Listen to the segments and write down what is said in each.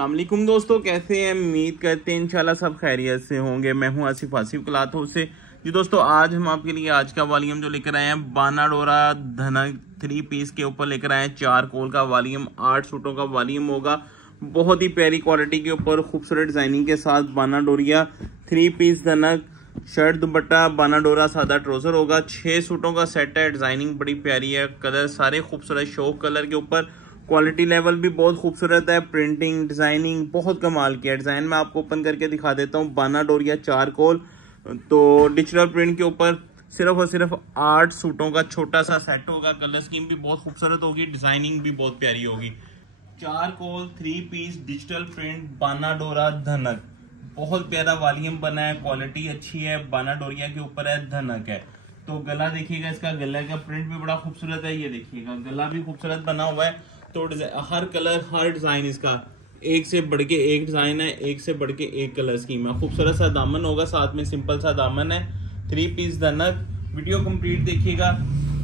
अस्सलाम वालेकुम दोस्तों, कैसे हैं? उम्मीद करते हैं इंशाल्लाह सब खैरियत से होंगे। मैं हूं आसिफ क्लाथों से जी। दोस्तों आज हम आपके लिए आज का वॉल्यूम जो लेकर आए हैं बानाडोरा धनक 3 पीस के ऊपर लेकर आए हैं। 4 कोल का वॉल्यूम, 8 सूटों का वॉल्यूम होगा। बहुत ही प्यारी क्वालिटी के ऊपर खूबसूरत डिजाइनिंग के साथ बानाडोरिया 3 पीस धनक शर्ट दुपट्टा बानाडोरा सादा ट्राउजर होगा। 6 सूटों का सेट है। डिजाइनिंग बड़ी प्यारी है, कलर सारे खूबसूरत शौक कलर के ऊपर। क्वालिटी लेवल भी बहुत खूबसूरत है। प्रिंटिंग डिजाइनिंग बहुत कमाल की है। डिजाइन मैं आपको ओपन करके दिखा देता हूँ। बानाडोरिया 4 कोल तो डिजिटल प्रिंट के ऊपर सिर्फ और सिर्फ 8 सूटों का छोटा सा सेट होगा। कलर स्कीम भी बहुत खूबसूरत होगी, डिजाइनिंग भी बहुत प्यारी होगी। 4 कोल 3 पीस डिजिटल प्रिंट बानाडोरा धनक, बहुत प्यारा वॉल्यूम बना है। क्वालिटी अच्छी है, बानाडोरिया के ऊपर है, धनक है। तो गला देखिएगा, इसका गला का प्रिंट भी बड़ा खूबसूरत है। ये देखिएगा गला भी खूबसूरत बना हुआ है। तो हर कलर हर डिजाइन इसका एक से बढ़ के एक डिजाइन है, एक से बढ़ के एक कलर स्कीम है। खूबसूरत सा दामन होगा, साथ में सिंपल सा दामन है। 3 पीस धनक। वीडियो कंप्लीट देखिएगा।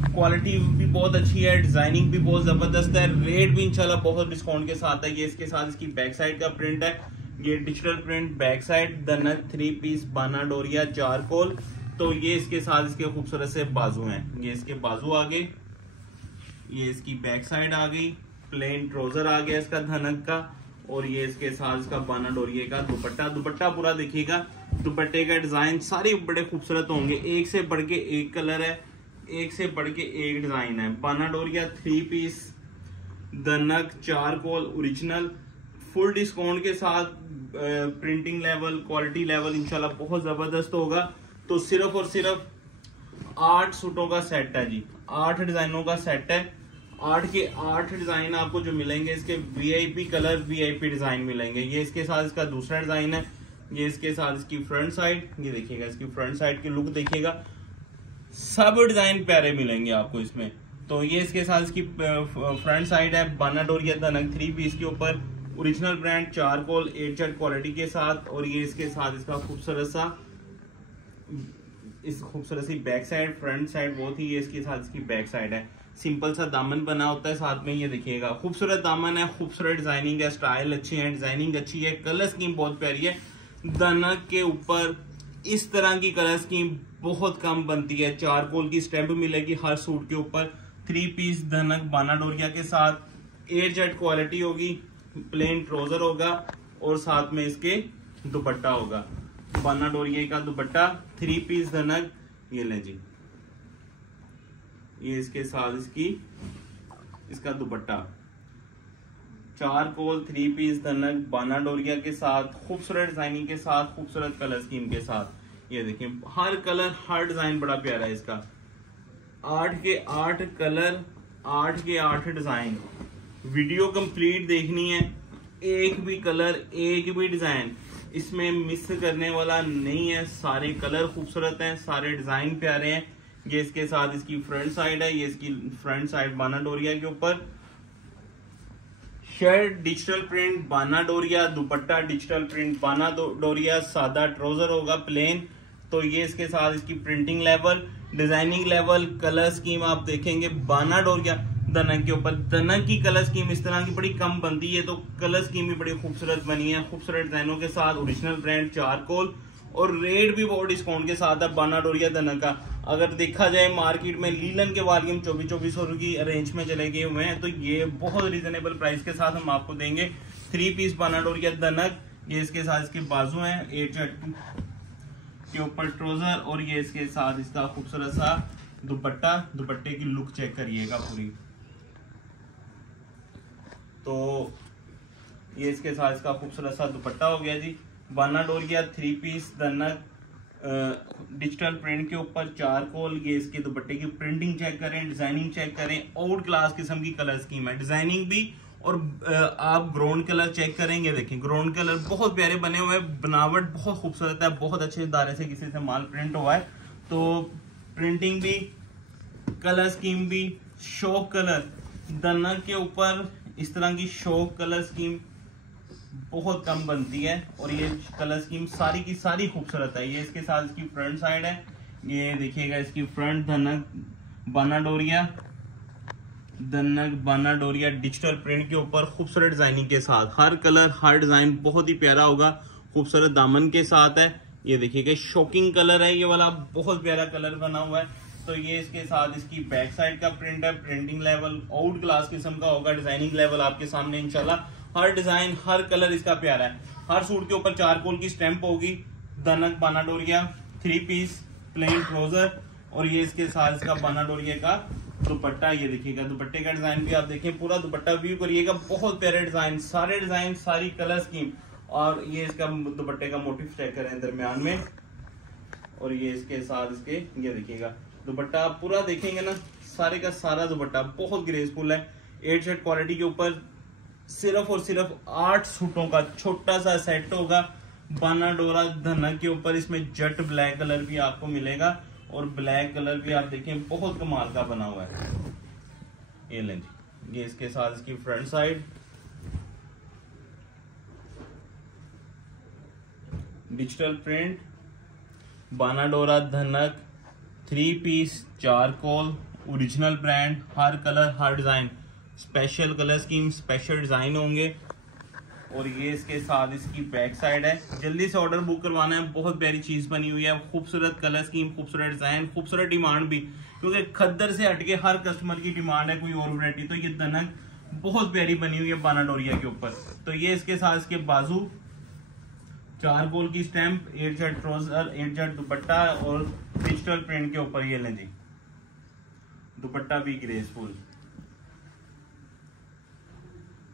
क्वालिटी भी बहुत अच्छी है, डिजाइनिंग भी बहुत जबरदस्त है। रेट भी इंशाल्लाह बहुत डिस्काउंट के साथ है। ये इसके साथ इसकी बैक साइड का प्रिंट है। ये डिजिटल प्रिंट बैक साइड धनक 3 पीस बानाडोरिया 4 कोल। तो ये इसके साथ इसके खूबसूरत से बाजू हैं। ये इसके बाजू आ गए, ये इसकी बैक साइड आ गई। प्लेन ट्राउजर आ गया इसका धनक का, और ये इसके साथ इसका बानाडोरिया का दुपट्टा। दुपट्टा पूरा देखिएगा, दुपट्टे का डिजाइन सारे बड़े खूबसूरत होंगे। एक से बढ़ के एक कलर है, एक से बढ़ के एक डिजाइन है। बानाडोरिया 3 पीस धनक 4 कोल ओरिजिनल, फुल डिस्काउंट के साथ। प्रिंटिंग लेवल क्वालिटी लेवल इंशाल्लाह बहुत जबरदस्त होगा। तो सिर्फ और सिर्फ 8 सूटों का सेट है जी, 8 डिजाइनों का सेट है। 8 के 8 डिजाइन आपको जो मिलेंगे, इसके वीआईपी कलर वीआईपी डिजाइन मिलेंगे। ये इसके साथ इसका दूसरा डिजाइन है। ये इसके साथ इसकी फ्रंट साइड, ये देखिएगा इसकी फ्रंट साइड की लुक देखिएगा। सब डिजाइन प्यारे मिलेंगे आपको इसमें। तो ये इसके साथ इसकी फ्रंट साइड है। बानाडोरिया धनक 3 पीस के ऊपर ओरिजिनल ब्रांड 4 कोल 8 क्वालिटी के साथ। और ये इसके साथ इसका खूबसूरत सा इस खूबसूरत सी बैक साइड, फ्रंट साइड बहुत ही। ये इसके साथ इसकी बैक साइड है। सिंपल सा दामन बना होता है साथ में। ये देखिएगा खूबसूरत दामन है, खूबसूरत डिजाइनिंग है, स्टाइल अच्छी है, डिजाइनिंग अच्छी है, कलर स्कीम बहुत प्यारी है। धनक के ऊपर इस तरह की कलर स्कीम बहुत कम बनती है। 4 कोल की स्टैंप मिलेगी हर सूट के ऊपर। 3 पीस धनक बानाडोरिया के साथ 8 क्वालिटी होगी। प्लेन ट्राउजर होगा और साथ में इसके दुपट्टा होगा। बानाडोरिया का दुपट्टा 3 पीस धनक, ये ले जी, ये इसके साथ इसका दुपट्टा। 4 कोल 3 पीस धनक बानाडोरिया के साथ, खूबसूरत डिजाइनिंग के साथ, खूबसूरत कलर स्कीम के साथ। ये देखिए हर कलर हर डिजाइन बड़ा प्यारा है इसका। 8 के 8 कलर, 8 के 8 डिजाइन। वीडियो कंप्लीट देखनी है। एक भी कलर, एक भी डिजाइन इसमें मिस करने वाला नहीं है। सारे कलर खूबसूरत हैं, सारे डिजाइन प्यारे हैं। ये इसके साथ इसकी फ्रंट साइड है। ये इसकी फ्रंट साइड बानाडोरिया के ऊपर। शर्ट डिजिटल प्रिंट बानाडोरिया, दुपट्टा डिजिटल प्रिंट बानाडोरिया, सादा ट्राउजर होगा प्लेन। तो ये इसके साथ इसकी printing level, designing level, colour scheme आप देखेंगे बानाडोरिया धनक के ऊपर। धनक की कलर स्कीम इस तरह की बड़ी कम बनती है, तो कलर स्कीम भी बड़ी खूबसूरत बनी है, खूबसूरत डिजाइनों के साथ। ओरिजिनल ब्रांड 4 कोल, और रेट भी बहुत डिस्काउंट के साथ है बानाडोरिया धनक का। अगर देखा जाए मार्केट में लीलन के वॉल्यूम 2400 की रेंज में चले गए हुए हैं, तो ये बहुत रीजनेबल प्राइस के साथ हम आपको देंगे। 3 पीस बानाडोरिया धनक। ये इसके साथ इसके बाजू हैं, 8 के ऊपर ट्राउजर, और ये इसके साथ इसका खूबसूरत सा दुपट्टा। दुपट्टे की लुक चेक करिएगा पूरी। तो ये इसके साथ इसका खूबसूरत सा दुपट्टा हो गया जी। बानाडोरिया 3 पीस धनक डिजिटल प्रिंट के ऊपर 4 कोल। ये इसके दुपट्टे की प्रिंटिंग चेक करें, डिजाइनिंग चेक करें। आउट क्लास किस्म की कलर स्कीम है, डिजाइनिंग भी। और आप ग्राउंड कलर चेक करेंगे, देखें ग्राउंड कलर बहुत प्यारे बने हुए हैं। बनावट बहुत खूबसूरत है, बहुत अच्छे दायरे से किसी से माल प्रिंट हुआ है। तो प्रिंटिंग भी, कलर स्कीम भी, शौक कलर धनक के ऊपर इस तरह की शौक कलर स्कीम बहुत कम बनती है। और ये कलर स्कीम सारी की सारी खूबसूरत है। ये इसके साथ इसकी फ्रंट साइड है। ये देखिएगा इसकी फ्रंट धनक बानाडोरिया धनक बाना डोरिया डिजिटल प्रिंट के ऊपर खूबसूरत डिजाइनिंग के साथ, हर कलर हर डिजाइन बहुत ही प्यारा होगा, खूबसूरत दामन के साथ है। ये देखिएगा शॉकिंग कलर है ये वाला, बहुत प्यारा कलर बना हुआ है। तो ये इसके साथ इसकी बैक साइड का प्रिंट है, प्रिंटिंग लेवल आउट क्लास किस्म का होगा, डिजाइनिंग लेवल आपके सामने इंशाल्लाह। हर डिजाइन हर कलर इसका प्यारा है। हर सूट के ऊपर चारकोल की स्टैंप होगी, धनक बाना डोरिया 3 पीस प्लेन ट्राउजर, और ये इसके साथ इसका बाना डोरिया का दुपट्टा। ये देखिएगा दुपट्टे का डिजाइन भी आप देखें, पूरा दुपट्टा व्यू करिएगा, बहुत प्यारे डिजाइन, सारे डिजाइन सारी कलर स्कीम। और ये इसका दुपट्टे का मोटिव चेक करें दरमियान में, और ये इसके साथ इसके ये देखिएगा दुपट्टा आप पूरा देखेंगे ना, सारे का सारा दुपट्टा बहुत ग्रेसफुल है। 8 शर्ट क्वालिटी के ऊपर सिर्फ और सिर्फ 8 सूटों का छोटा सा सेट होगा, बाना डोरा धनक के ऊपर। इसमें जट ब्लैक कलर भी आपको मिलेगा, और ब्लैक कलर भी आप देखें बहुत कमाल का बना हुआ है। ये लें जी, ये इसके साथ इसकी फ्रंट साइड, डिजिटल प्रिंट बाना डोरा धनक 3 पीस चारकोल, ओरिजिनल ब्रांड, हर कलर हर design, special colour scheme, special design होंगे। और ये इसके साथ इसकी बैक साइड है। जल्दी से ऑर्डर बुक करवाना है, बहुत प्यारी चीज बनी हुई है, खूबसूरत कलर स्कीम, खूबसूरत डिजाइन, खूबसूरत डिमांड भी, क्योंकि खद्दर से हटके हर कस्टमर की डिमांड है कोई और वैरायटी। तो ये धनक बहुत प्यारी बनी हुई है बाना डोरिया के ऊपर। तो ये इसके साथ इसके बाजू, चारकोल की स्टैंप, 8 शर्ट ट्राउजर, 8 शर्ट दुपट्टा, और डिजिटल प्रिंट के ऊपर ये लें जी दुपट्टा भी ग्रेसफुल।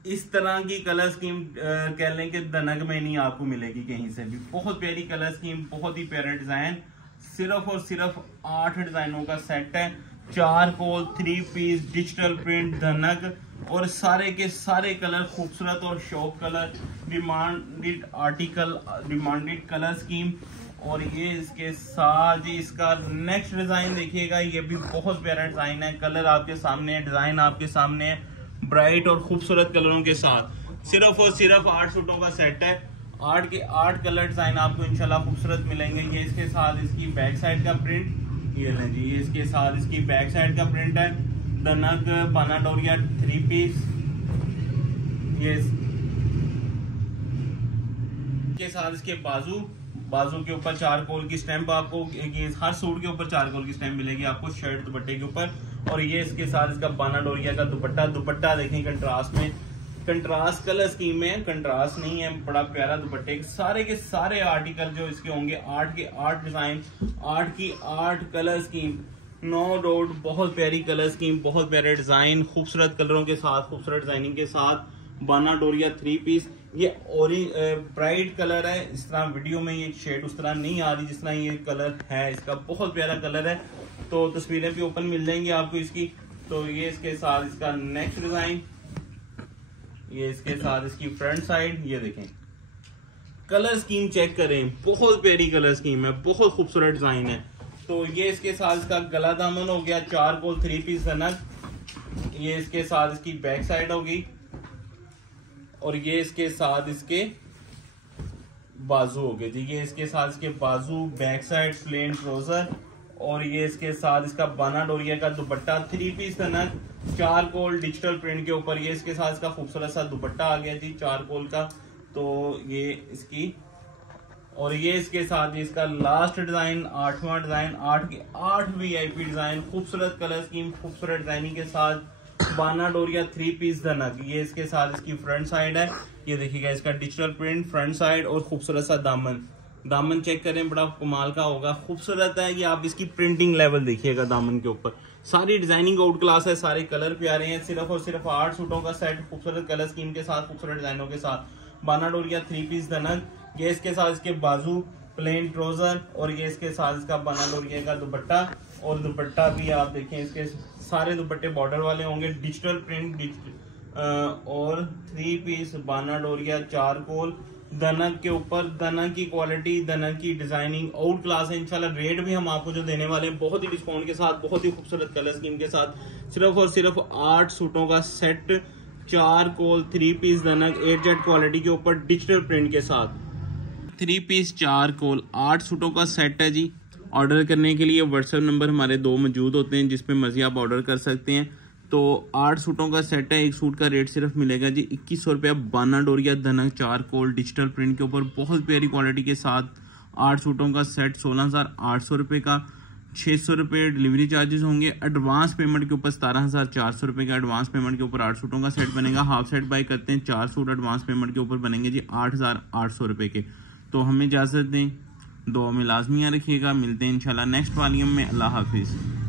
इस तरह की कलर स्कीम कह लें कि धनक में नहीं आपको मिलेगी कहीं से भी। बहुत प्यारी कलर स्कीम, बहुत ही प्यारा डिजाइन, सिर्फ और सिर्फ 8 डिजाइनों का सेट है, चारकोल 3 पीस डिजिटल प्रिंट धनक, और सारे के सारे कलर खूबसूरत और शौक colour, demanded article, demanded colour scheme. और ये इसके साथ ही इसका नेक्स्ट डिजाइन देखिएगा, ये भी बहुत प्यारा डिजाइन है, कलर आपके सामने है, डिजाइन आपके सामने है, ब्राइट और खूबसूरत कलरों के साथ। सिर्फ और सिर्फ 8 सूटों का सेट है, 8 के 8 कलर डिजाइन आपको इंशाल्लाह खूबसूरत मिलेंगे। ये इसके साथ इसकी बैक साइड का प्रिंट, ये लें जी, ये इसके साथ इसकी बैक साइड का प्रिंट है, धनक बाना डोरिया 3 पीस। ये के साथ इसके बाजू, बाजू के ऊपर चारकोल की स्टैंप, आपको हर सूट के ऊपर चारकोल की स्टैंप मिलेगी आपको शर्ट दुपट्टे के ऊपर। और ये इसके साथ इसका बाना डोरिया का दुपट्टा, दुपट्टा देखें कंट्रास्ट में, कंट्रास्ट कलर स्कीम में, कंट्रास्ट नहीं है, बड़ा प्यारा दुपट्टे। सारे के सारे आर्टिकल जो इसके होंगे 8 के 8 डिजाइन, 8 की 8 कलर स्कीम, नो डाउट बहुत प्यारी कलर स्कीम, बहुत प्यारे डिजाइन, खूबसूरत कलरों के साथ, खूबसूरत डिजाइनिंग के साथ। बाना डोरिया 3 पीस, ये ब्राइट कलर है, इस तरह वीडियो में ये शेड उस तरह नहीं आ रही जिस तरह ये कलर है, इसका बहुत प्यारा कलर है। तो तस्वीरें भी ओपन मिल जाएंगी आपको इसकी। तो ये इसके साथ इसका नेक्स्ट डिजाइन, ये इसके साथ इसकी फ्रंट साइड, ये देखें कलर स्कीम चेक करें, बहुत प्यारी कलर स्कीम है, बहुत खूबसूरत डिजाइन है। तो ये इसके साथ इसका गला दामन हो गया, चारकोल 3 पीस धनक, ये इसके साथ इसकी बैक साइड होगी, और ये इसके साथ इसके बाजू हो गए जी, ये इसके साथ इसके बाजू, बैक साइड प्लेन ट्राउजर, और ये इसके साथ इसका बाना डोरिया का दुपट्टा 3 पीस धनक, चारकोल डिजिटल प्रिंट के ऊपर। ये इसके साथ इसका खूबसूरत सा दुपट्टा आ गया जी चारकोल का। तो ये इसकी, और ये इसके साथ इसका लास्ट डिजाइन, 8वां डिजाइन, 8 के 8 VIP डिजाइन, खूबसूरत कलर स्कीम, खूबसूरत डिजाइनिंग के साथ, बाना डोरिया 3 पीस धनक। ये इसके साथ इसकी फ्रंट साइड है, ये देखिएगा इसका डिजिटल प्रिंट फ्रंट साइड, और खूबसूरत सा दामन, दामन चेक करें बड़ा कमाल का होगा, खूबसूरत है। ये आप इसकी प्रिंटिंग लेवल देखिएगा दामन के ऊपर, सारी डिजाइनिंग आउट क्लास है, सारे कलर प्यारे हैं। सिर्फ और सिर्फ 8 सूटों का सेट, खूबसूरत कलर स्कीम के साथ, खूबसूरत डिजाइनों के साथ, बाना डोरिया 3 पीस धनक। ये इसके साथ इसके बाजू, प्लेन ट्राउजर, और ये इसके साथ इसका बाना डोरिया का दुपट्टा, और दुपट्टा भी आप देखें इसके सारे दुपट्टे बॉर्डर वाले होंगे, डिजिटल प्रिंट और 3 पीस बाना डोरिया चारकोल धनक के ऊपर। धनक की क्वालिटी, धनक की डिजाइनिंग आउट क्लास है इंशाल्लाह। रेट भी हम आपको जो देने वाले हैं बहुत ही डिस्काउंट के साथ, बहुत ही खूबसूरत कलर स्कीम के साथ। सिर्फ और सिर्फ 8 सूटों का सेट, चारकोल 3 पीस धनक 8 जेट क्वालिटी के ऊपर डिजिटल प्रिंट के साथ, 3 पीस चारकोल 8 सूटों का सेट है जी। ऑर्डर करने के लिए व्हाट्सएप नंबर हमारे 2 मौजूद होते हैं, जिसपे मर्जी आप ऑर्डर कर सकते हैं। तो 8 सूटों का सेट है। एक सूट का रेट सिर्फ मिलेगा जी 2100 रुपया। बाना डोरिया धनक चारकोल डिजिटल प्रिंट के ऊपर बहुत प्यारी क्वालिटी के साथ 8 सूटों का सेट 16,800 रुपये का। 600 रुपये डिलीवरी चार्जेस होंगे। एडवांस पेमेंट के ऊपर 17,400 रुपये का एडवांस पेमेंट के ऊपर 8 सूटों का सेट बनेगा। हाफ सेट बाय करते हैं 4 सूट एडवांस पेमेंट के ऊपर बनेंगे जी 8,800 रुपये के। तो हमें इजाज़त दें, दुआ में लाजमियाँ रखिएगा। मिलते हैं इंशाल्लाह नेक्स्ट वॉल्यूम में। अल्लाह हाफिज़।